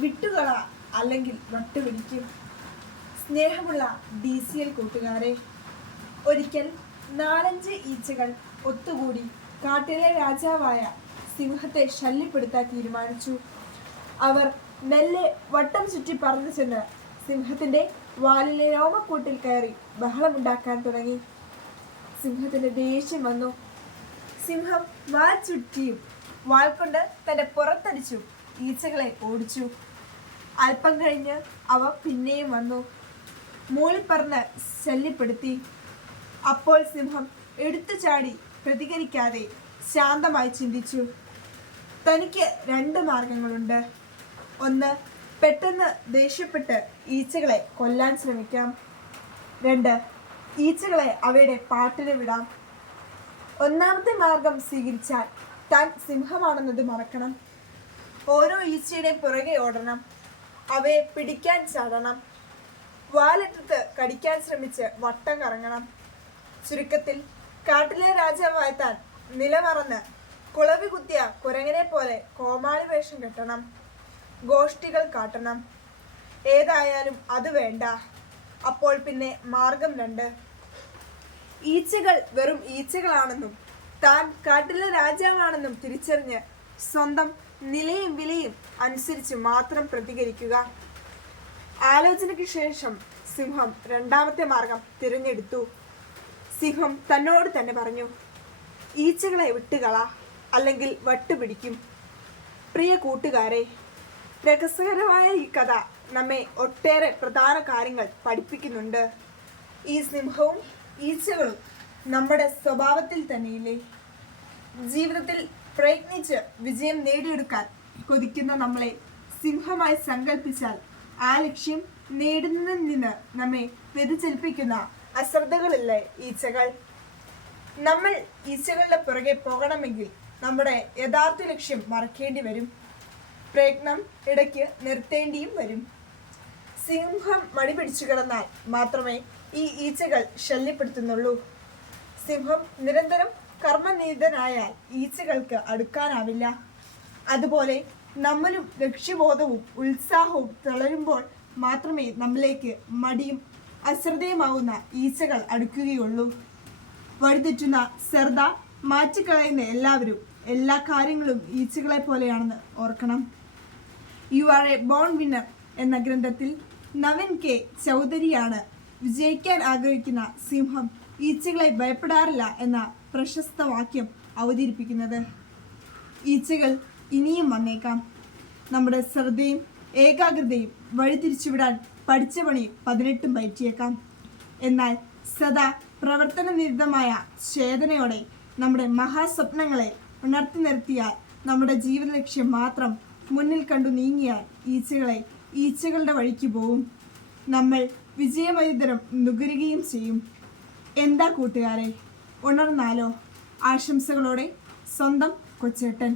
വിട്ടുകള അല്ലെങ്കിൽ വട്ടുപിടിക്കും. സ്നേഹമുള്ള DCL കൂട്ടുകാരെ, ഒരിക്കൽ 4-5 ഈച്ചകൾ ഒത്തുകൂടി കാട്ടിലെ രാജാവായ സിംഹത്തെ ശല്യപ്പെടുത്താൻ തീരുമാനിച്ചു. അവർ മെല്ലെ വട്ടം ചുറ്റി പറന്നു ചെന്ന് സിംഹത്തിന്റെ വാലിലെ രോമക്കൂട്ടിൽ കയറി ബഹളമുണ്ടാക്കാൻ തുടങ്ങി. സിംഹത്തിന് ദേഷ്യം വന്നു. സിംഹം വാൽ ചുറ്റിയും വാൽ കൊണ്ട് തന്റെ പുറത്തടിച്ചു ഈച്ചകളെ ഓടിച്ചു. അല്പം കഴിഞ്ഞ് അവ പിന്നെയും വന്നു മൂളിപ്പറന്ന് ശല്യപ്പെടുത്തി. അപ്പോൾ സിംഹം എടുത്തു ചാടി പ്രതികരിക്കാതെ ശാന്തമായി ചിന്തിച്ചു. തനിക്ക് 2 മാർഗങ്ങളുണ്ട്. ഒന്ന്, പെട്ടെന്ന് ദേഷ്യപ്പെട്ട് ഈച്ചകളെ കൊല്ലാൻ ശ്രമിക്കാം. 2, ഈച്ചകളെ അവയുടെ പാട്ടിന് വിടാം. ഒന്നാമത്തെ മാർഗം സ്വീകരിച്ചാൽ താൻ സിംഹമാണെന്നത് മറക്കണം. ഓരോ ഈച്ചയുടെയും പുറകെ ഓടണം. അവയെ പിടിക്കാൻ ചാടണം. വാലെടുത്ത് കടിക്കാൻ ശ്രമിച്ച് വട്ടം കറങ്ങണം. ചുരുക്കത്തിൽ കാട്ടിലെ രാജാവായ താൻ നിലമറന്ന് കുളവി കുത്തിയ കുരങ്ങനെ പോലെ കോമാളി വേഷം കെട്ടണം. ഗോഷ്ഠികൾ കാട്ടണം. ഏതായാലും അത് വേണ്ട. അപ്പോൾ പിന്നെ മാർഗം 2. ഈച്ചകൾ വെറും ഈച്ചകളാണെന്നും താൻ കാട്ടിലെ രാജാവാണെന്നും തിരിച്ചറിഞ്ഞ് സ്വന്തം നിലയും വിലയും അനുസരിച്ച് മാത്രം പ്രതികരിക്കുക. ആലോചനയ്ക്ക് ശേഷം സിംഹം 2ാമത്തെ മാർഗം തിരഞ്ഞെടുത്തു. സിംഹം തന്നോട് തന്നെ പറഞ്ഞു, ഈച്ചകളെ വിട്ടുകള അല്ലെങ്കിൽ വട്ടുപിടിക്കും. പ്രിയ കൂട്ടുകാരെ, രസകരമായ ഈ കഥ നമ്മെ ഒട്ടേറെ പ്രധാന കാര്യങ്ങൾ പഠിപ്പിക്കുന്നുണ്ട്. ഈ സിംഹവും ഈച്ചകളും നമ്മുടെ സ്വഭാവത്തിൽ തന്നെയില്ലേ? ജീവിതത്തിൽ പ്രയത്നിച്ച് വിജയം നേടിയെടുക്കാൻ കൊതിക്കുന്ന നമ്മളെ സിംഹമായി സങ്കല്പിച്ചാൽ ആ ലക്ഷ്യം നേടുന്നതിൽ നിന്ന് നമ്മെ വ്യതിചലിപ്പിക്കുന്ന അശ്രദ്ധകളില്ലേ ഈച്ചകൾ? നമ്മൾ ഈച്ചകളുടെ പുറകെ പോകണമെങ്കിൽ നമ്മുടെ യഥാർത്ഥ ലക്ഷ്യം മറക്കേണ്ടി വരും. പ്രയത്നം ഇടയ്ക്ക് നിർത്തേണ്ടിയും വരും. സിംഹം മടി പിടിച്ചു കിടന്നാൽ മാത്രമേ ഈ ഈച്ചകൾ ശല്യപ്പെടുത്തുന്നുള്ളൂ. സിംഹം നിരന്തരം കർമ്മനിരതനായാൽ ഈച്ചകൾക്ക് അടുക്കാനാവില്ല. അതുപോലെ നമ്മളും ലക്ഷ്യബോധവും ഉത്സാഹവും തളരുമ്പോൾ മാത്രമേ നമ്മിലേക്ക് മടിയും അശ്രദ്ധയുമാവുന്ന ഈച്ചകൾ അടുക്കുകയുള്ളൂ. വഴിതെറ്റുന്ന ശ്രദ്ധ മാറ്റിക്കളയുന്ന എല്ലാവരും എല്ലാ കാര്യങ്ങളും ഈച്ചകളെ പോലെയാണെന്ന് ഓർക്കണം. You are a born winner എന്ന ഗ്രന്ഥത്തിൽ നവീൻ കെ ചൗധരിയാണ് വിജയിക്കാൻ ആഗ്രഹിക്കുന്ന സിംഹം ഈച്ചകളെ ഭയപ്പെടാറില്ല എന്ന പ്രശസ്ത വാക്യം അവതരിപ്പിക്കുന്നത്. ഈച്ചകൾ ഇനിയും വന്നേക്കാം. നമ്മുടെ ശ്രദ്ധയും ഏകാഗ്രതയും വഴിതിരിച്ചുവിടാൻ പഠിച്ച പണി 18 പയറ്റിയേക്കാം. എന്നാൽ സദാ പ്രവർത്തനനിരതമായ ചേതനയോടെ നമ്മുടെ മഹാസ്വപ്നങ്ങളെ ഉണർത്തി നിർത്തിയാൽ, നമ്മുടെ ജീവിത ലക്ഷ്യം മാത്രം മുന്നിൽ കണ്ടു നീങ്ങിയാൽ ഈച്ചകളുടെ വഴിക്ക് പോവും. നമ്മൾ വിജയമൈതരം നുകരുകയും ചെയ്യും. എന്താ കൂട്ടുകാരെ, ഉണർന്നാലോ? ആശംസകളോടെ സ്വന്തം കൊച്ചേട്ടൻ.